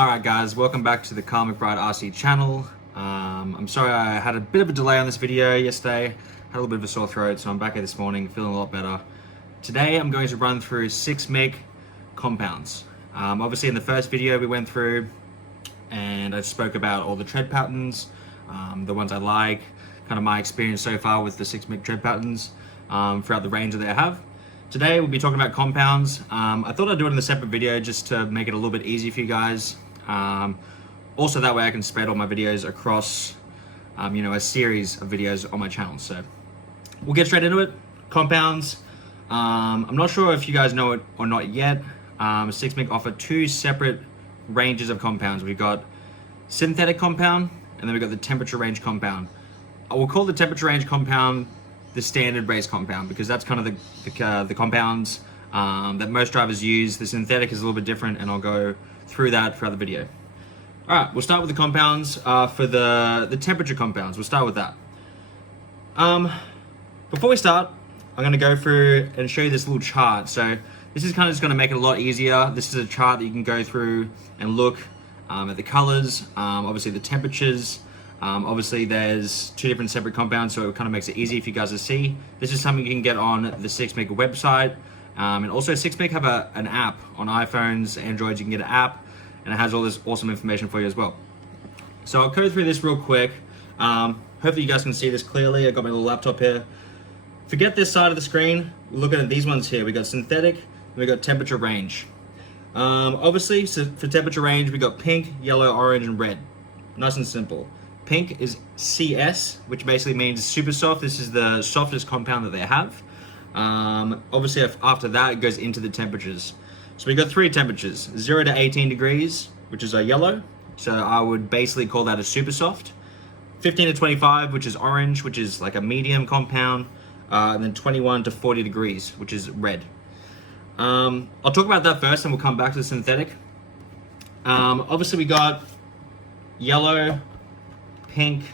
Alright guys, welcome back to the McBride RC channel. I'm sorry I had a bit of a delay on this video yesterday. Had a little bit of a sore throat, so I'm back here this morning feeling a lot better. Today I'm going to run through 6 MIG compounds. Obviously in the first video we went through and I spoke about all the tread patterns, the ones I like, kind of my experience so far with the 6 MIG tread patterns throughout the range that I have. Today we'll be talking about compounds. I thought I'd do it in a separate video just to make it a little bit easier for you guys. Also that way I can spread all my videos across a series of videos on my channel. So we'll get straight into it. Compounds. I'm not sure if you guys know it or not yet. 6 MIG offer 2 separate ranges of compounds. We've got synthetic compound and then we've got the temperature range compound. I will call the temperature range compound the standard race compound because that's kind of the compounds that most drivers use. The synthetic is a little bit different and I'll go through that throughout the video. All right, we'll start with the compounds. For the temperature compounds, we'll start with that. Before we start, I'm going to go through and show you this little chart. So this is kind of just going to make it a lot easier. This is a chart that you can go through and look at the colors, obviously the temperatures. Obviously there's 2 different separate compounds, so it kind of makes it easy for you guys to see. This is something you can get on the 6 MIG website. And also 6 MIG have an app on iPhones, Androids. You can get an app and it has all this awesome information for you as well. So I'll go through this real quick. Hopefully you guys can see this clearly. I've got my little laptop here. Forget this side of the screen. We're looking at these ones here. We got synthetic and we got temperature range. Obviously, so for temperature range, we got pink, yellow, orange, and red. Nice and simple. Pink is CS, which basically means super soft. This is the softest compound that they have. Obviously, after that, it goes into the temperatures. So we got 3 temperatures: 0 to 18 degrees, which is a yellow. So I would basically call that a super soft. 15 to 25, which is orange, which is like a medium compound. And then 21 to 40 degrees, which is red. I'll talk about that first, and we'll come back to the synthetic. Obviously, we got yellow, pink,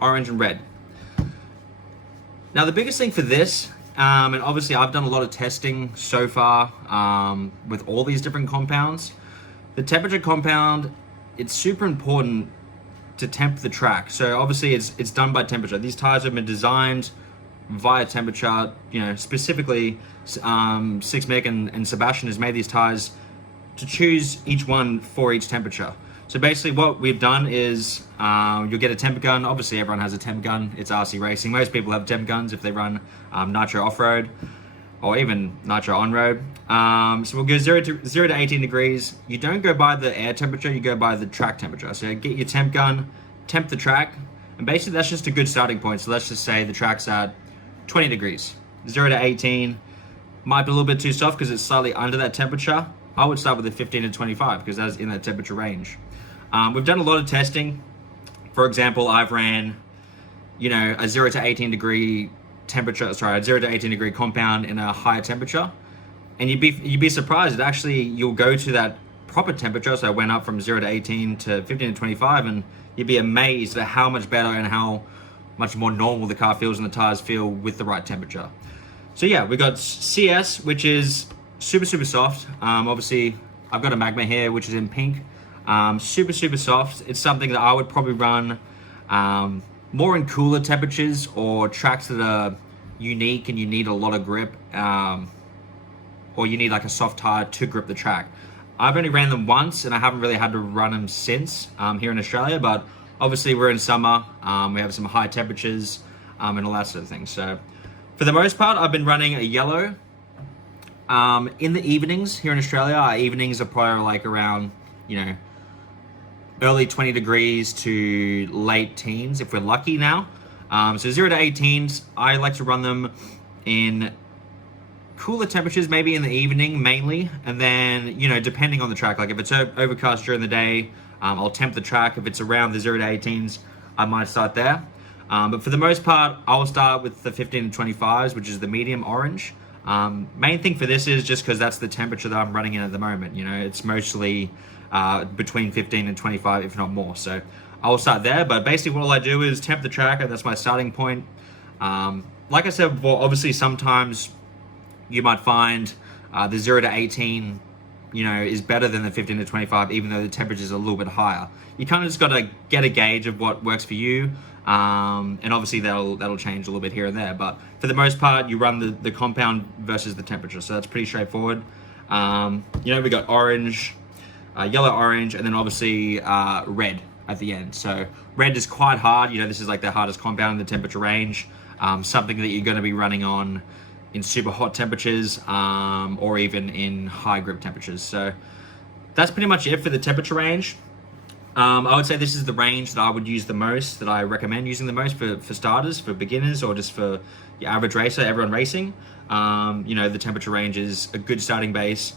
orange, and red. Now the biggest thing for this, and obviously I've done a lot of testing so far with all these different compounds. The temperature compound, it's super important to temp the track. So obviously it's done by temperature. These tires have been designed via temperature. Specifically 6 MIG and Sebastian has made these tires to choose each one for each temperature. So basically what we've done is you'll get a temp gun. Obviously everyone has a temp gun. It's RC racing. Most people have temp guns if they run nitro off-road or even nitro on-road. So we'll go 0 to 18 degrees. You don't go by the air temperature, you go by the track temperature. So get your temp gun, temp the track, and basically that's just a good starting point. So let's just say the track's at 20 degrees. 0 to 18 might be a little bit too soft because it's slightly under that temperature. I would start with a 15 to 25 because that's in that temperature range. We've done a lot of testing. For example, I've ran, a 0 to 18 degree temperature, a 0 to 18 degree compound in a higher temperature. And you'd be surprised that actually you'll go to that proper temperature. So I went up from 0 to 18 to 15 to 25 and you'd be amazed at how much better and how much more normal the car feels and the tires feel with the right temperature. So yeah, we got CS, which is super, super soft. Obviously I've got a Magma here, which is in pink. Super, super soft. It's something that I would probably run more in cooler temperatures or tracks that are unique and you need a lot of grip, or you need like a soft tire to grip the track. I've only ran them once and I haven't really had to run them since here in Australia, but obviously we're in summer, we have some high temperatures and all that sort of thing. So for the most part, I've been running a yellow. In the evenings here in Australia, our evenings are probably like around, early 20 degrees to late teens if we're lucky now. So 0 to 18s, I like to run them in cooler temperatures, maybe in the evening mainly, and then depending on the track, like if it's overcast during the day, I'll temp the track. If it's around the 0 to 18s, I might start there. But for the most part, I will start with the 15 to 25s, which is the medium orange. Main thing for this is just because that's the temperature that I'm running in at the moment. It's mostly between 15 and 25, if not more. So I will start there, but basically all I do is temp the track, and that's my starting point. Like I said before, obviously sometimes you might find the 0 to 18 you know, is better than the 15 to 25, even though the temperature is a little bit higher. You kind of just got to get a gauge of what works for you, and obviously that'll change a little bit here and there. But for the most part, you run the compound versus the temperature, so that's pretty straightforward. You know, we got orange, yellow, orange, and then obviously red at the end. So red is quite hard. You know, this is like the hardest compound in the temperature range. Something that you're going to be running on in super hot temperatures, or even in high grip temperatures. So that's pretty much it for the temperature range. I would say this is the range that I would use the most, that I recommend using the most for starters, for beginners, or just for your average racer, everyone racing. You know, the temperature range is a good starting base,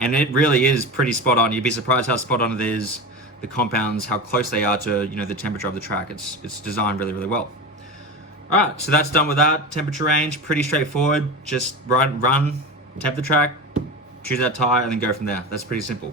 and it really is pretty spot on. You'd be surprised how spot on it is, the compounds, how close they are to, you know, the temperature of the track. It's designed really, really well. All right, so that's done with that. Temperature range, pretty straightforward. Just run, temp the track, choose that tire, and then go from there. That's pretty simple.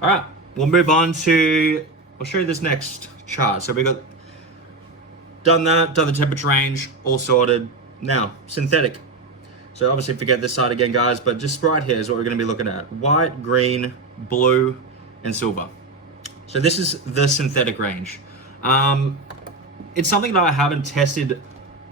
All right, we'll move on to, I'll show you this next chart. So we got done the temperature range, all sorted. Now, synthetic. So obviously forget this side again, guys, but just right here is what we're gonna be looking at. White, green, blue, and silver. So this is the synthetic range. It's something that I haven't tested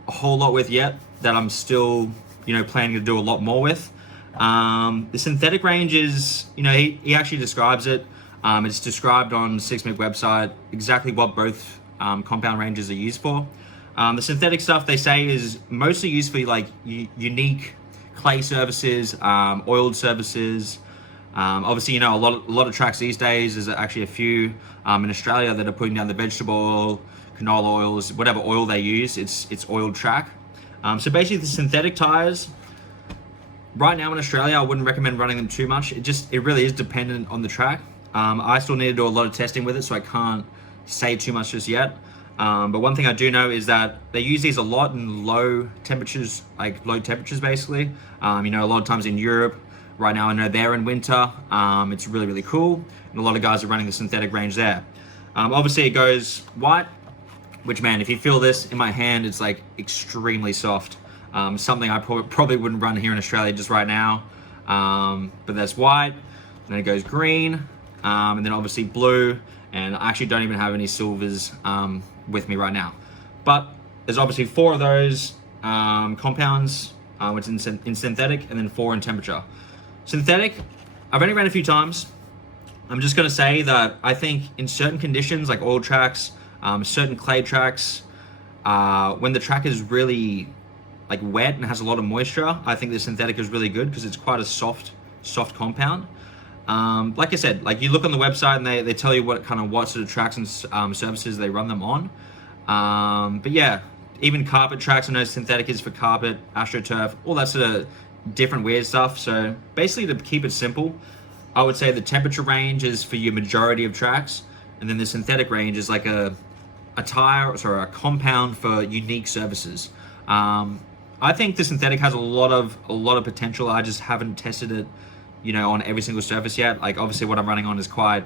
a whole lot with yet, that I'm still, you know, planning to do a lot more with. The synthetic range is, you know, he actually describes it. It's described on 6MIC website exactly what both compound ranges are used for. The synthetic stuff, they say, is mostly used for like unique clay surfaces, oiled surfaces. Obviously, you know, a lot of tracks these days, there's actually a few in Australia that are putting down the vegetable oil, canola oils, whatever oil they use, it's oiled track. So basically the synthetic tires, right now in Australia, I wouldn't recommend running them too much. It really is dependent on the track. I still need to do a lot of testing with it, so I can't say too much just yet. But one thing I do know is that they use these a lot in low temperatures, basically. You know, a lot of times in Europe, right now I know they're in winter. It's really, really cool. And a lot of guys are running the synthetic range there. Obviously it goes white, which, man, if you feel this in my hand, it's like extremely soft. Something I probably wouldn't run here in Australia just right now. But that's white, and then it goes green, and then obviously blue, and I actually don't even have any silvers with me right now. But there's obviously 4 of those compounds, which is in synthetic, and then 4 in temperature. Synthetic, I've only ran a few times. I'm just gonna say that I think in certain conditions, like oil tracks, certain clay tracks, when the track is really like wet and has a lot of moisture, I think the synthetic is really good because it's quite a soft compound. Like I said, like you look on the website and they tell you what kind of watts of tracks and surfaces they run them on. But yeah, even carpet tracks, I know synthetic is for carpet, AstroTurf, all that sort of different weird stuff. So basically, to keep it simple, I would say the temperature range is for your majority of tracks, and then the synthetic range is like a compound for unique surfaces. I think the synthetic has a lot of potential. I just haven't tested it, you know, on every single surface yet. Like obviously what I'm running on is quite,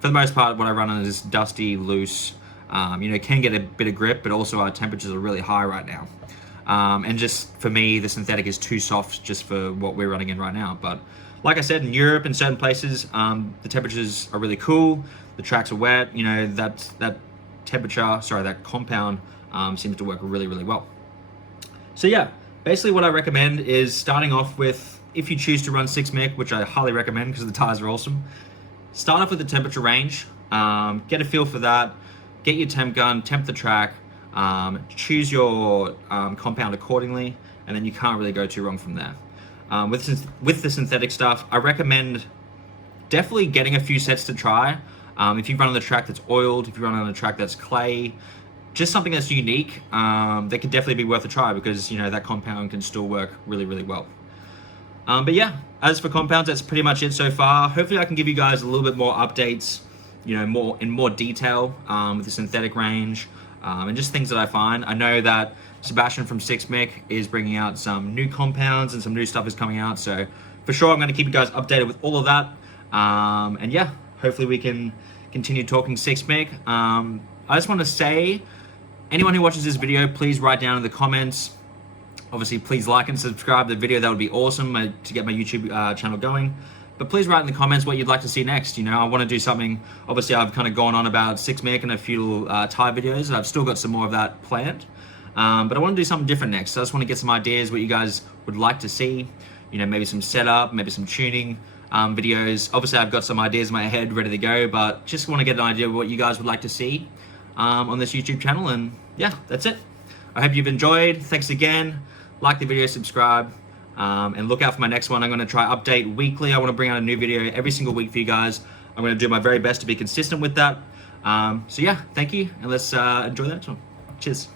for the most part, what I run on is dusty, loose. You know, can get a bit of grip, but also our temperatures are really high right now. And just for me, the synthetic is too soft just for what we're running in right now. But like I said, in Europe and certain places, the temperatures are really cool. The tracks are wet. You know, that compound seems to work really, really well. So yeah, basically what I recommend is starting off with, if you choose to run 6MIC, which I highly recommend because the tires are awesome, start off with the temperature range, get a feel for that, get your temp gun, temp the track, choose your compound accordingly, and then you can't really go too wrong from there. With the synthetic stuff, I recommend definitely getting a few sets to try. If you run on a track that's oiled, if you run on a track that's clay, just something that's unique, that could definitely be worth a try because, you know, that compound can still work really, really well. But yeah, as for compounds, that's pretty much it so far. Hopefully I can give you guys a little bit more updates, you know, in more detail with the synthetic range, and just things that I find. I know that Sebastian from 6MIC is bringing out some new compounds and some new stuff is coming out. So for sure, I'm going to keep you guys updated with all of that. And yeah, hopefully we can continue talking 6MIC. I just want to say, anyone who watches this video, please write down in the comments. Obviously, please like and subscribe to the video. That would be awesome to get my YouTube channel going. But please write in the comments what you'd like to see next. You know, I want to do something. Obviously, I've kind of gone on about 6 minute and a few Thai videos, and I've still got some more of that planned. But I want to do something different next. So I just want to get some ideas what you guys would like to see. You know, maybe some setup, maybe some tuning videos. Obviously, I've got some ideas in my head ready to go, but just want to get an idea of what you guys would like to see on this YouTube channel. And yeah, that's it. I hope you've enjoyed. Thanks again. Like the video, subscribe, and look out for my next one. I'm going to try update weekly. I want to bring out a new video every single week for you guys. I'm going to do my very best to be consistent with that. So yeah, thank you, and let's enjoy the next one. Cheers.